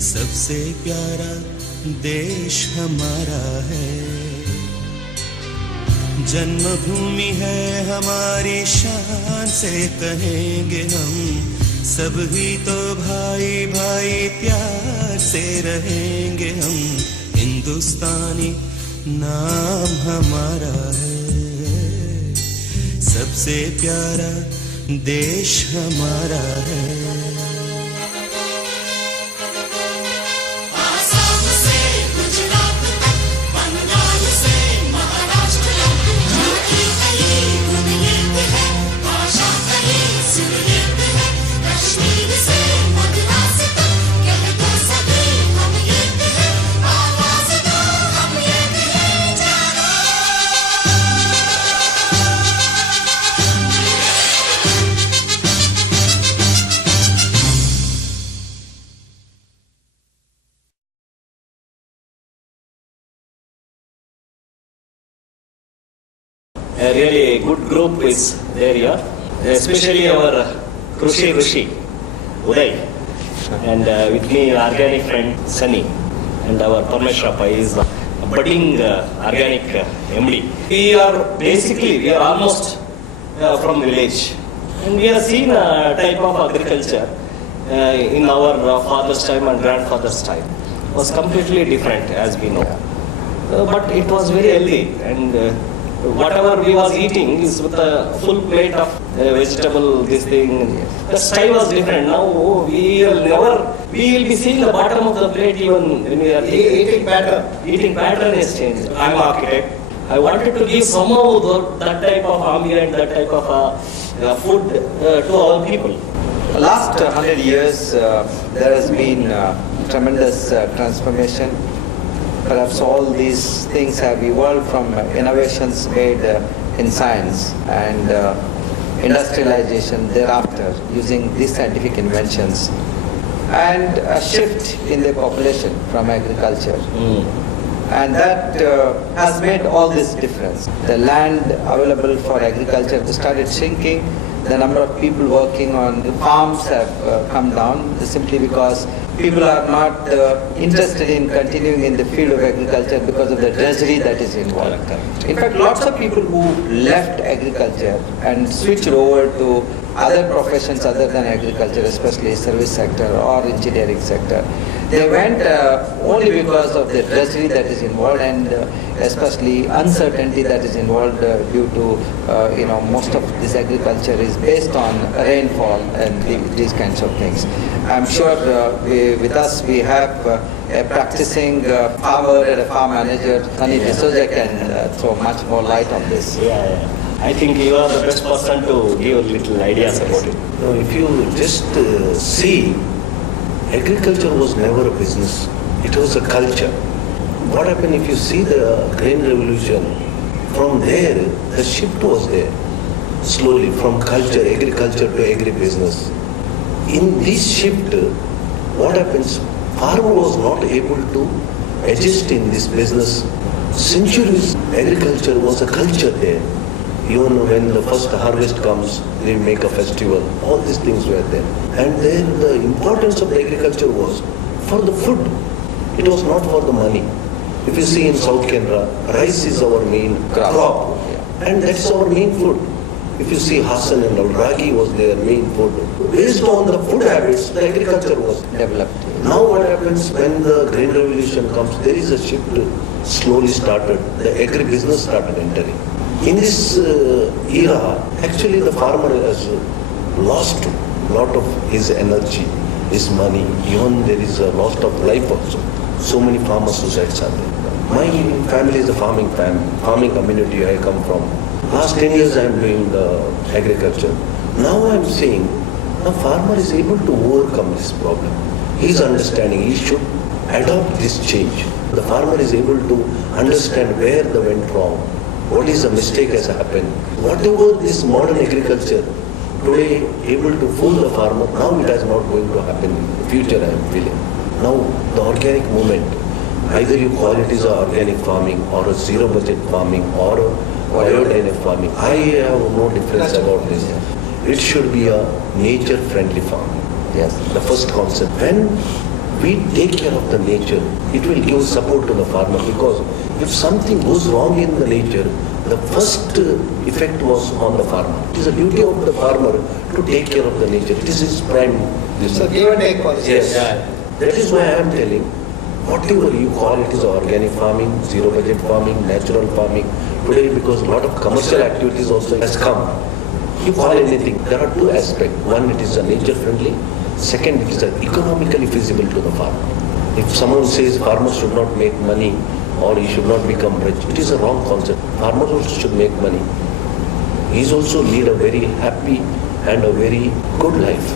सबसे प्यारा देश हमारा है, जन्मभूमि है हमारी, शान से कहेंगे हम, सब ही तो भाई भाई प्यार से रहेंगे हम। हिंदुस्तानी नाम हमारा है, सबसे प्यारा देश हमारा है। A really good group is there here, especially our Krushi Rishi, Uday, and with me organic friend Sunny, and our Parmeshwara is a budding organic MD. We are almost from village, and we are seeing a type of agriculture in our father's time and grandfather's time was completely different, as we know, but it was very healthy, and whatever we was eating is with a full plate of vegetable, this thing. The style was different. Now we will be seeing the bottom of the plate even when we are eating pattern. Eating pattern has changed. I'm an architect. I wanted to give somehow that type of ambient, that type of food to all people. Last 100 years, there has been tremendous transformation. Perhaps all these things have evolved from innovations made in science and industrialization thereafter using these scientific inventions, and a shift in the population from agriculture. And that has made all this difference. The land available for agriculture started shrinking. The number of people working on the farms have come down simply because people are not interested in continuing in the field of agriculture because of the drudgery that is involved. In fact, lots of people who left agriculture and switched over to other professions other than agriculture, especially service sector or engineering sector, they went only because of the drudgery that is involved and especially uncertainty that is involved due to most of this agriculture is based on rainfall and these kinds of things. I'm sure with us we have a practicing farmer and a farm manager, Sunny D'Souza, can throw much more light on this. Yeah. I think you are the best person to give little ideas about it. Now, if you just see, agriculture was never a business. It was a culture. What happened if you see the grain revolution? From there, the shift was there. Slowly, from culture, agriculture to agribusiness. In this shift, what happens? Farmer was not able to adjust in this business. Centuries, agriculture was a culture there. Even when the first harvest comes, they make a festival. All these things were there. And then the importance of the agriculture was for the food. It was not for the money. If you see in South Canara, rice is our main crop. And that's our main food. If you see Hassan and Ragi was their main food. Based on the food habits, the agriculture was Developed. Now what happens when the grain revolution comes, there is a shift slowly started. The agribusiness started entering. In this era, actually the farmer has lost a lot of his energy, his money, even there is a loss of life also. So many farmer suicides are there. My family is a farming community I come from. Last 10 years I am doing agriculture. Now I am seeing the farmer is able to overcome this problem. He is understanding, he should adopt this change. The farmer is able to understand where they went wrong. What is the mistake has happened? Whatever this modern agriculture today able to fool the farmer, now it is not going to happen in the future, I am feeling. Now the organic movement, either you call it as organic farming or a zero budget farming or a biodynamic farming, I have no difference about this. It should be a nature friendly farming. Yes. The first concept. When we take care of the nature, it will give support to the farmer, because if something goes wrong in the nature, the first effect was on the farmer. It is a duty of the farmer to take care of the nature. It is his prime. So give and take policy. Yes. That is why I am telling, whatever you call it is organic farming, zero budget farming, natural farming. Today, because a lot of commercial activities also has come, you call anything. There are two aspects. One, it is a nature friendly. Second, it is economically feasible to the farmer. If someone says farmers should not make money or he should not become rich, it is a wrong concept. Farmers also should make money. He also lead a very happy and a very good life.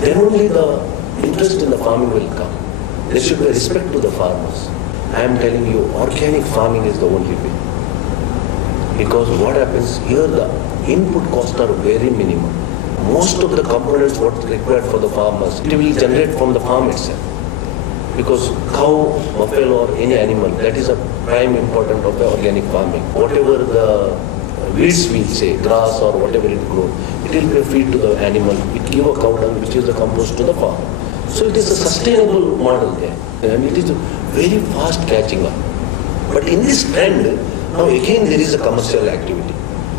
Then only the interest in the farming will come. There should be respect to the farmers. I am telling you, organic farming is the only way. Because what happens here, the input costs are very minimum. Most of the components what is required for the farmers, it will generate from the farm itself. Because cow, buffalo or any animal, that is a prime important of the organic farming. Whatever the weeds we say, grass or whatever it grows, it will be a feed to the animal. It give a cow dung which is the compost to the farm. So it is a sustainable model there. And it is very fast catching up. But in this trend, now again there is a commercial activity.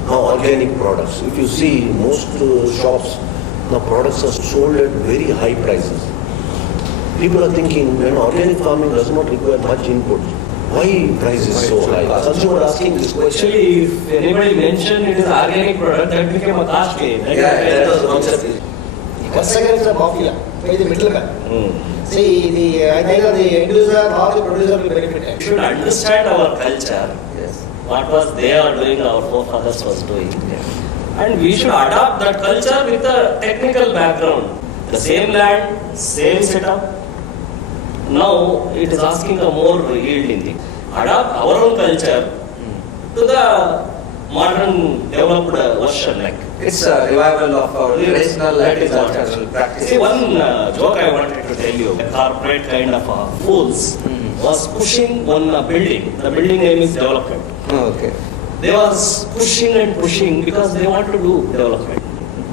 Now organic products. If you see most shops, the products are sold at very high prices. People are thinking when organic farming does not require much input, why price is so high? Consumer asking this question. Actually, if anybody mentioned it is organic product, that became a costly. That was the concept. First, second is a mafia, by the middleman. See, neither the end user nor the producer will benefit. We should understand our culture. Yes. What was they are doing, our forefathers was doing. And we should adopt that culture with a technical background. The same land, same setup. Now it is asking a more yielding thing. Adopt our own culture to the modern developed version. Like It's a revival of our traditional That is what- agricultural practices. See, one joke I wanted to tell you. Corporate kind of fools was pushing one building. The building name is development. Okay. They was pushing and pushing because they want to do development.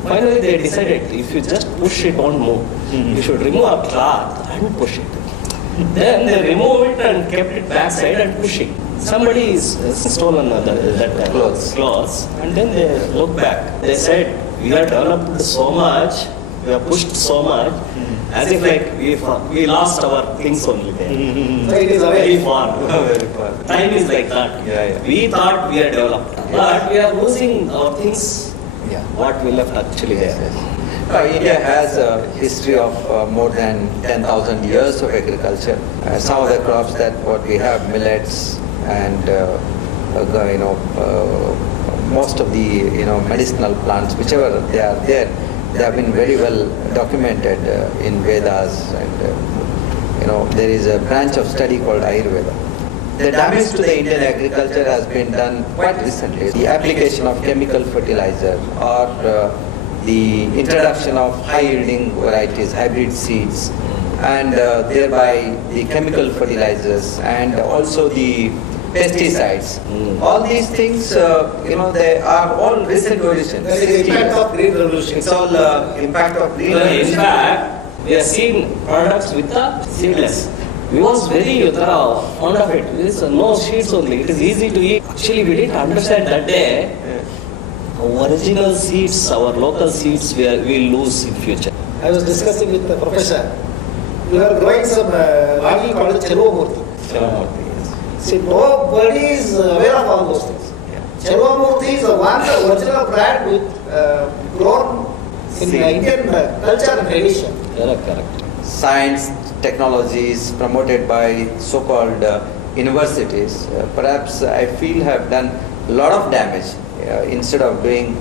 Finally, they decided if you just push it, won't move. You should remove a cloth and push it. Then they remove it and kept it backside and pushing. Somebody is stolen that clothes, and then they look back. They said, we have developed so much, we have pushed so much, as if like we lost our things only there. So it is Very away. far. Very far. Time is like that. Yeah. We thought we are developed, but we are losing our things. Yeah. What we left actually there. India has a history of more than 10,000 years of agriculture. Some of the crops that what we have, millets and most of the medicinal plants, whichever they are there, they have been very well documented in Vedas, and there is a branch of study called Ayurveda. The damage to the Indian agriculture has been done quite recently. The application of chemical fertilizer or the introduction of high-yielding varieties, hybrid seeds, and thereby the chemical fertilizers and also the pesticides. All these things, they are all recent origins. That is the impact of green revolution. It's all impact of green In revolution. fact, we are seeing products with the seedless. We was very fond of it. There is no seeds only. It is easy to eat. Actually, we didn't understand that day. Original seeds, our local seeds, we will lose in future. I was discussing with the professor. We are growing some ragi called Chelvamurti. See, nobody is aware of all those things. Chelvamurti is the one original brand with grown in Indian culture and tradition. Correct. Science, technologies promoted by so-called universities, perhaps I feel have done a lot of damage instead of doing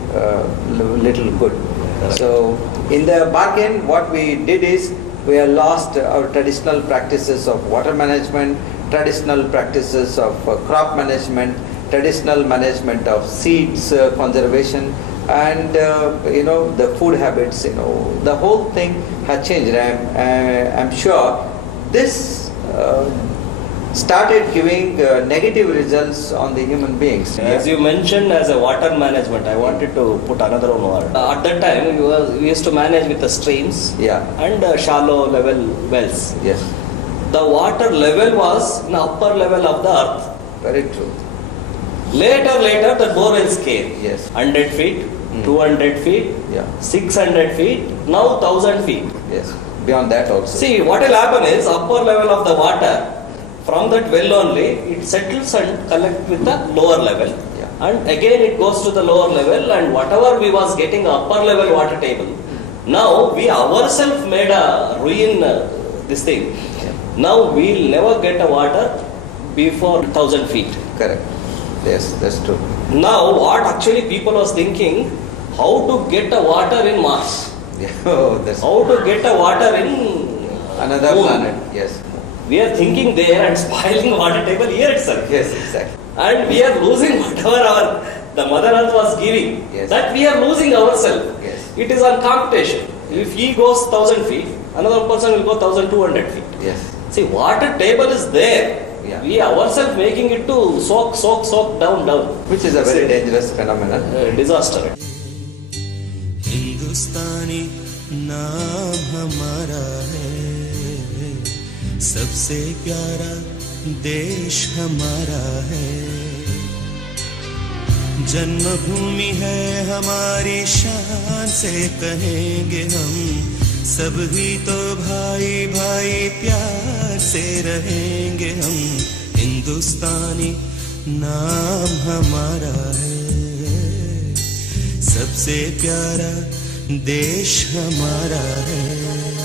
little good. Correct. So in the bargain, what we did is we have lost our traditional practices of water management, traditional practices of crop management, traditional management of seeds conservation, and the food habits. The whole thing has changed. I'm sure this started giving negative results on the human beings. As you mentioned, as a water management, I wanted to put another one word. At that time, we used to manage with the streams Yeah. and shallow level wells. Yes. The water level was in the upper level of the earth. Very true. Later, the borewells came. Yes. 100 feet, 200 feet, Yeah. 600 feet, now 1000 feet. Yes. Beyond that also. See, what will happen is upper level of the water, from that well only, it settles and collect with the lower level. Yeah. And again it goes to the lower level, and whatever we was getting upper level water table, now we ourselves made a ruin this thing. Yeah. Now we'll never get a water before 1000 feet. Correct. Yes, that's true. Now what actually people was thinking, how to get a water in Mars, Yeah. Oh, that's how to get a water in another Moon. planet. Yes. We are thinking there and spoiling water table here itself. Yes, exactly. And we are losing whatever the Mother Earth was giving. Yes. That we are losing ourselves. Yes. It is on competition. If he goes 1000 feet, another person will go 1200 feet. Yes. See, water table is there. Yeah. We ourselves making it to soak down. Which is a very dangerous phenomenon. Disaster. हिंदुस्तानी नाम हमारा है, सबसे प्यारा देश हमारा है, जन्मभूमि है हमारी, शान से कहेंगे हम, सब ही तो भाई भाई प्यार से रहेंगे हम, हिंदुस्तानी नाम हमारा है, सबसे प्यारा देश हमारा है।